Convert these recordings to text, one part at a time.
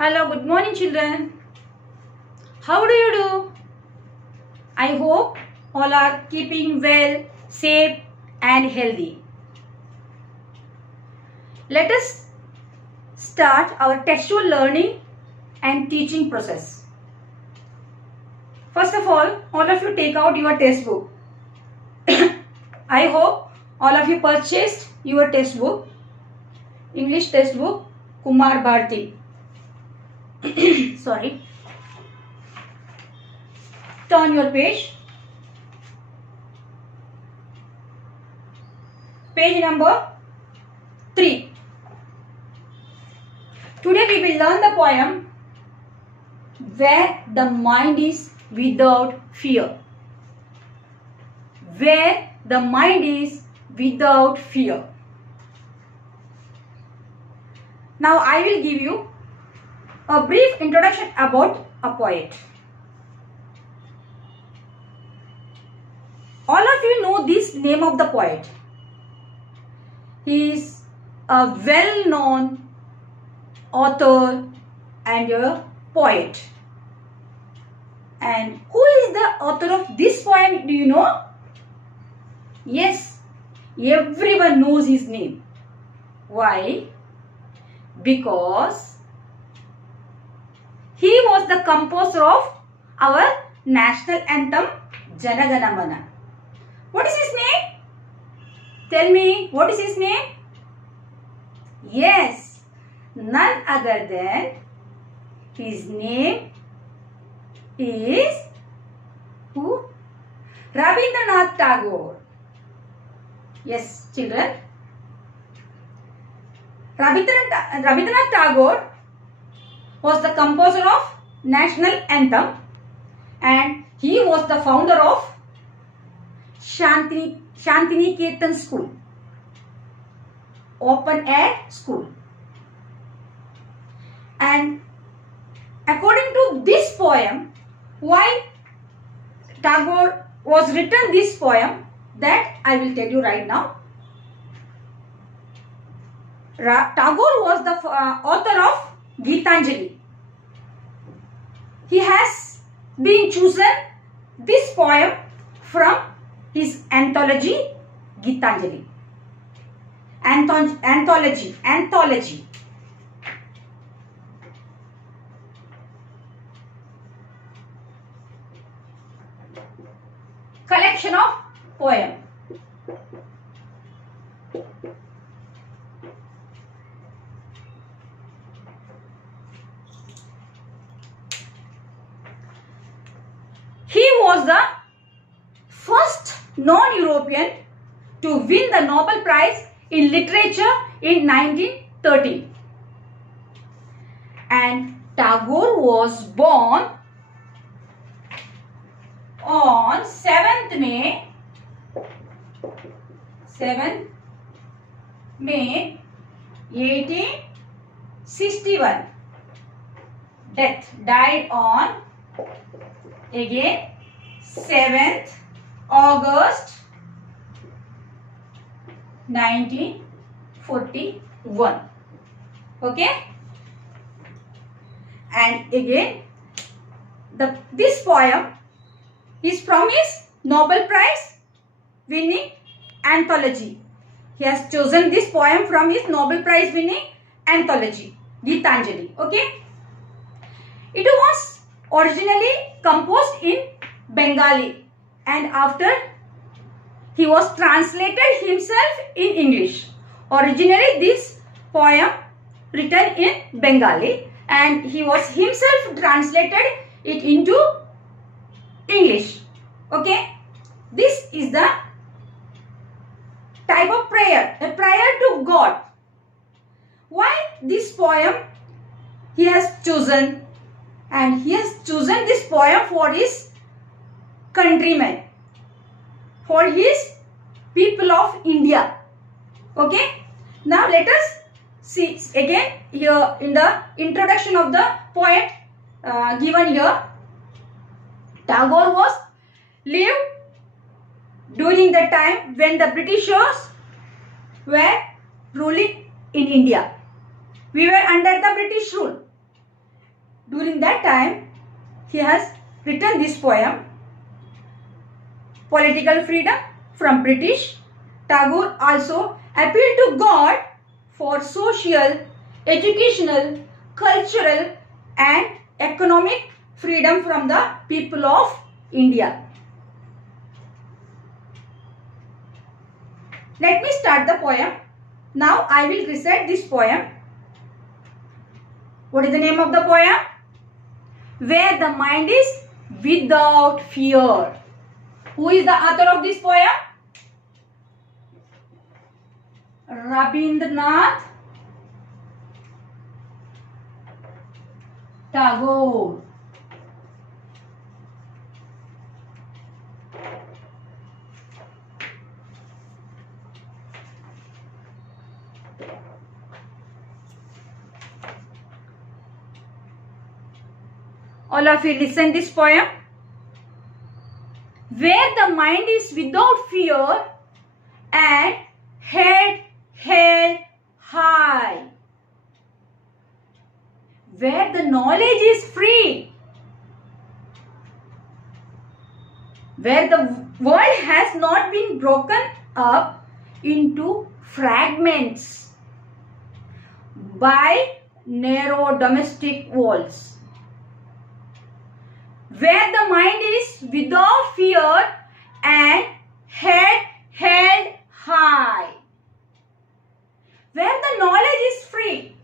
Hello, good morning children. How do you do? I hope all are keeping well, safe and healthy. Let us start our textual learning and teaching process. First of all of you take out your textbook. I hope all of you purchased your textbook, English textbook, Kumar Bharti. Sorry. Turn your page. Page number 3. Today we will learn the poem Where the Mind is Without Fear. Where the mind is without fear. Now I will give you a brief introduction about a poet. All of you know this name of the poet. He is a well-known author and a poet. And who is the author of this poem? Do you know? Yes, everyone knows his name. Why? Because he was the composer of our national anthem Jana Gana Mana. What is his name? Tell me, what is his name? Yes, none other than his name is who? Rabindranath Tagore. Yes, children. Rabindranath Tagore was the composer of national anthem and he was the founder of Shantiniketan School, open air school. And according to this poem, why Tagore was written this poem, that I will tell you right now. Tagore was the author of Gitanjali. He has been chosen this poem from his anthology Gitanjali. Anthology. Collection of poem. He was the first non-European to win the Nobel Prize in Literature in 1913. And Tagore was born on 7th May 1861. Died on again 7th August 1941. Okay, and again this poem is from his Nobel Prize winning anthology. He has chosen this poem from his Nobel Prize winning anthology Gitanjali. Okay, it was originally composed in Bengali and after he was translated himself in English. Originally this poem written in Bengali and he was himself translated it into English. Okay, this is the type of prayer, a prayer to God. Why this poem he has chosen? And he has chosen this poem for his countrymen, for his people of India. Okay. Now let us see again here in the introduction of the poet given here. Tagore was lived during the time when the Britishers were ruling in India. We were under the British rule. During that time, he has written this poem, Political Freedom from British. Tagore also appealed to God for social, educational, cultural and economic freedom from the people of India. Let me start the poem. Now I will recite this poem. What is the name of the poem? Where the mind is without fear. Who is the author of this poem? Rabindranath Tagore. All of you listen this poem. Where the mind is without fear and head held high. Where the knowledge is free. Where the world has not been broken up into fragments by narrow domestic walls. Where the mind is without fear and head held high. Where the knowledge is free.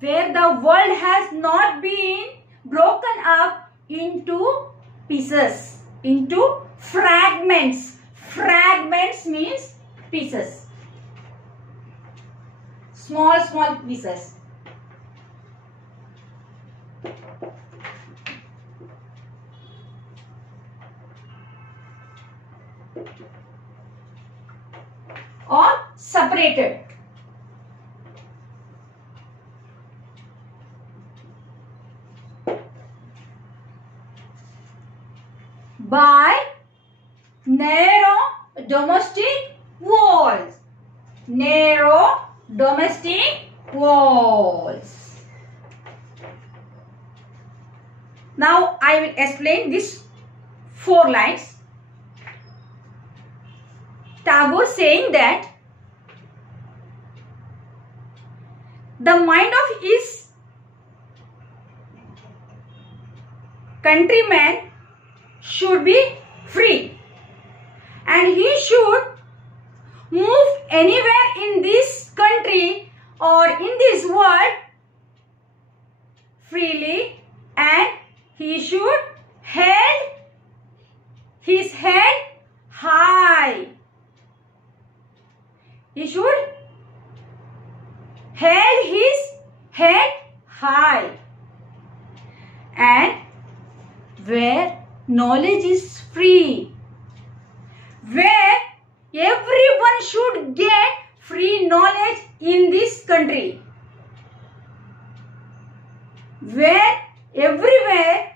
Where the world has not been broken up into pieces, into fragments. Fragments means pieces. Small pieces. Or separated. By narrow domestic walls. Narrow domestic walls. Now I will explain these 4 lines. Tagore saying that the mind of his countryman should be free and he should move anywhere in this country or in this world freely, and he should hold his head high. He should hold his head high. And where knowledge is free, where everyone should get free knowledge in this country, where everywhere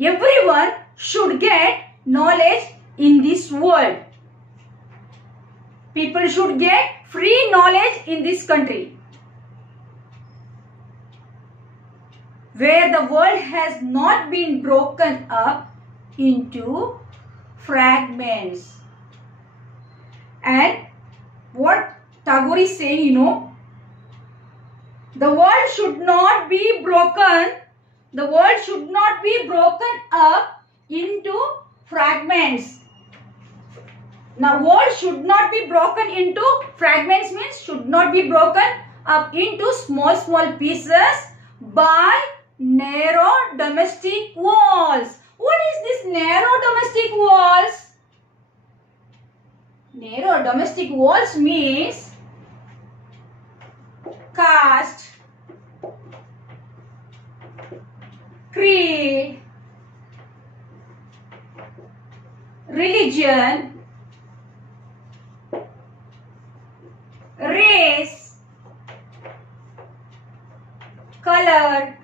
everyone should get knowledge in this world. People should get free knowledge in this country, where the world has not been broken up into fragments. And what Tagore is saying, the world should not be broken. The world should not be broken up into fragments. Now, world should not be broken into fragments means should not be broken up into small pieces by narrow domestic walls. What is this narrow domestic walls? Narrow domestic walls means caste, creed, religion, race, color.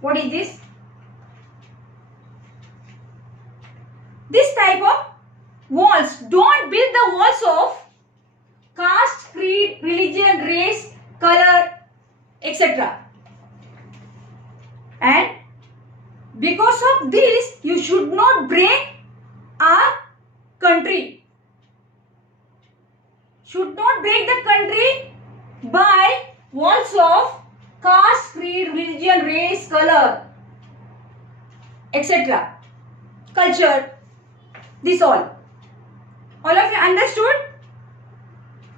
What is this? This type of walls. Don't build the walls of caste, creed, religion, race, color, etc. And because of this, you should not break our country. Should not break the country by walls of caste, creed, religion, race, color, etc. Culture. This all. All of you understood?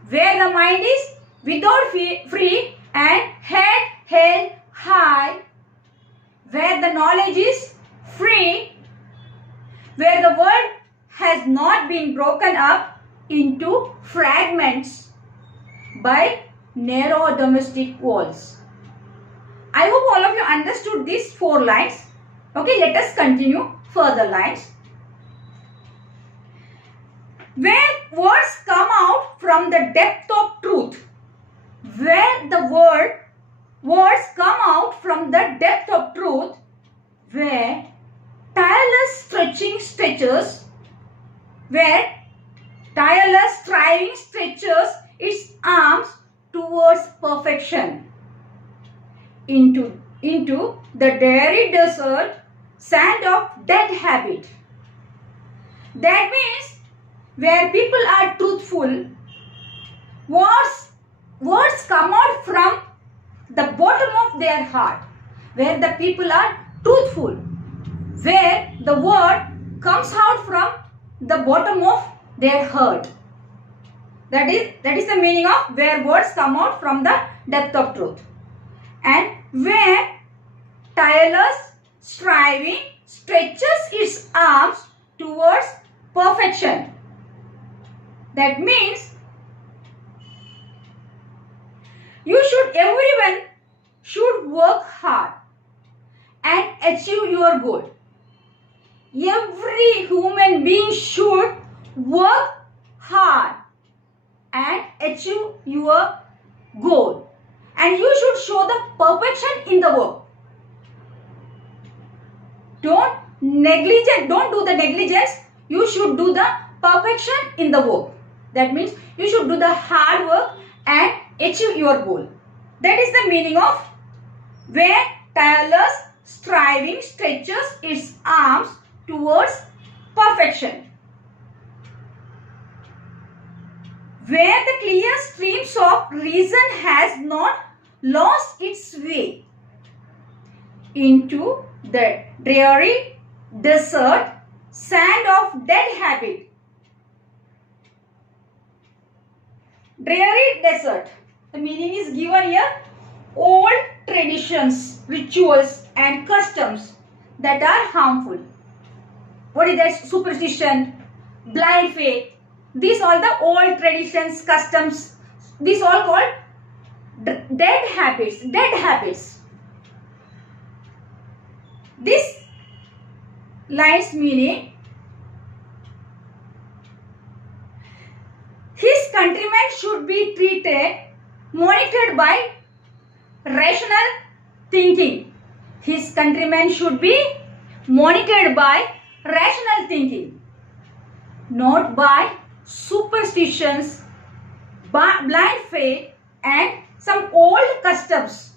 Where the mind is without free and head held high. Where the knowledge is free. Where the world has not been broken up into fragments by narrow domestic walls. I hope all of you understood these 4 lines. Okay, let us continue further lines. Where words come out from the depth of truth. Where the words come out from the depth of truth. Where tireless striving stretches its arms towards perfection. Into the dreary desert sand of dead habit. That means where people are truthful, words come out from the bottom of their heart. Where the people are truthful, where the word comes out from the bottom of their heart. That is the meaning of where words come out from the depth of truth. And where tireless striving stretches its arms towards perfection. That means everyone should work hard and achieve your goal. Every human being should work hard and achieve your goal. And you should show the perfection in the work. Don't do the negligence. You should do the perfection in the work. That means you should do the hard work and achieve your goal. That is the meaning of where tireless striving stretches its arms towards perfection. Where the clear streams of reason has not lost its way into the dreary desert sand of dead habit. Dreary desert. The meaning is given here. Old traditions, rituals and customs that are harmful. What is that? Superstition, blind faith. These are the old traditions, customs. These all called dead habits. Dead habits. This line's meaning: his countrymen should be monitored by rational thinking. His countrymen should be monitored by rational thinking, not by superstitions, blind faith and some old customs.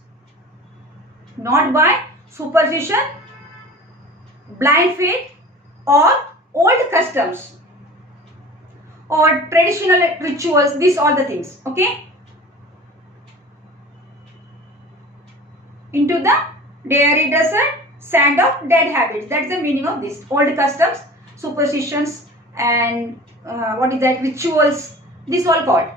Not by superstition, blind faith or old customs or traditional rituals. These are the things. Okay. Into the dreary desert sand of dead habits. That's the meaning of this. Old customs, superstitions and rituals. This all called.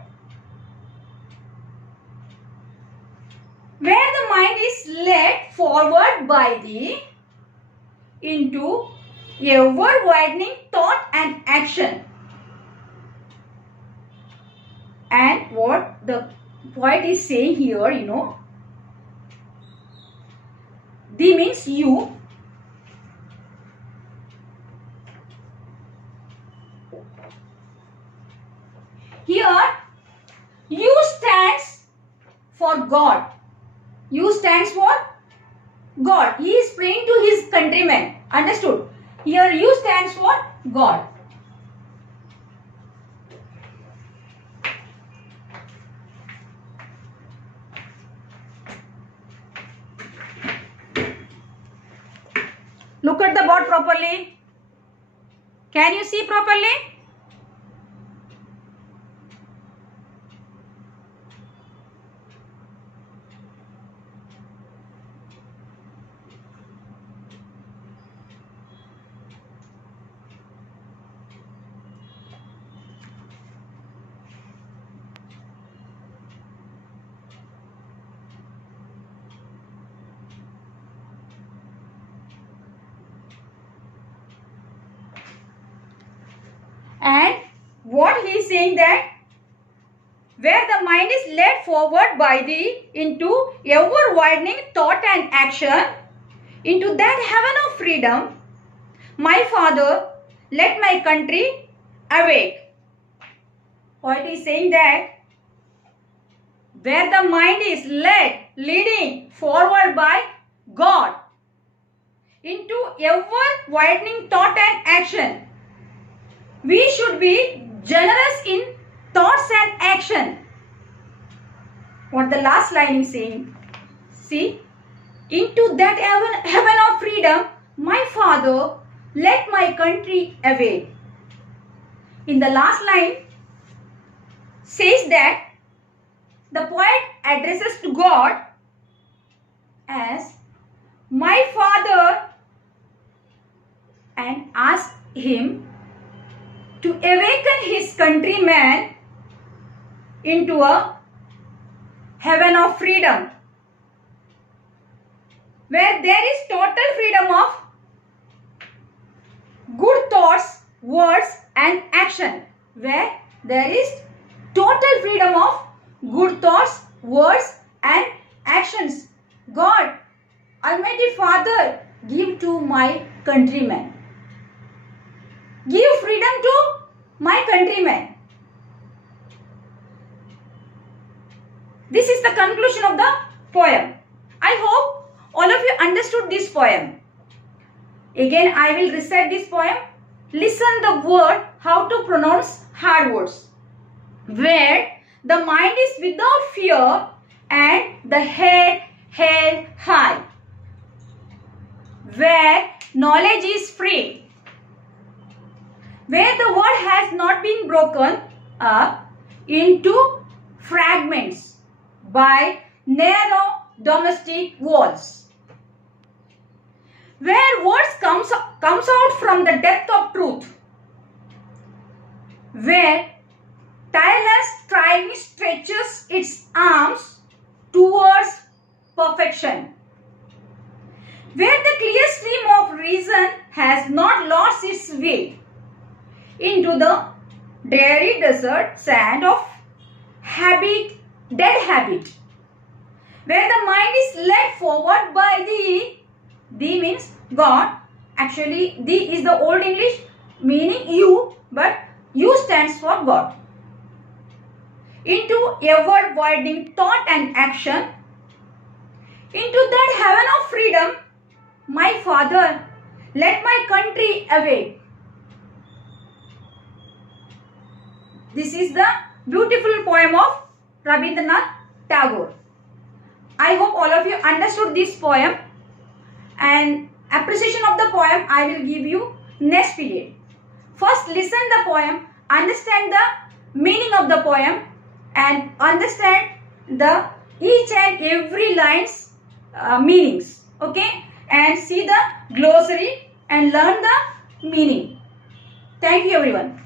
Where the mind is led forward by into ever-widening thought and action. And what the poet is saying here, the means you. Here, you stands for God. You stands for God. He is praying to his countrymen. Understood? Here, you stands for God. Look at the board properly. Can you see properly? And what he is saying that where the mind is led forward by the into ever widening thought and action into that heaven of freedom, my Father, let my country awake. Poet is saying that where the mind is leading forward by God into ever widening thought and action, we should be generous in thoughts and action. What the last line is saying. See, into that heaven of freedom, my Father, let my country away. In the last line, says that the poet addresses to God as my Father and asks him to awaken his countrymen into a heaven of freedom, where there is total freedom of good thoughts, words and action. Where there is total freedom of good thoughts, words and actions. God, Almighty Father, give to my countrymen. Give freedom to my countrymen. This is the conclusion of the poem. I hope all of you understood this poem. Again, I will recite this poem. Listen the word, how to pronounce hard words. Where the mind is without fear and the head held high. Where knowledge is free. Where the word has not been broken up into fragments by narrow domestic walls. Where words comes out from the depth of truth. Where tireless striving stretches its arms towards perfection. Where the clear stream of reason has not lost its way into the dreary desert sand of dead habit. Where the mind is led forward by thee means God. Actually, thee is the old English meaning you, but you stands for God. Into ever widening thought and action, into that heaven of freedom, my Father, let my country awake. This is the beautiful poem of Rabindranath Tagore. I hope all of you understood this poem, and appreciation of the poem I will give you next period. First listen the poem, understand the meaning of the poem and understand the each and every line's meanings. Okay, and see the glossary and learn the meaning. Thank you everyone.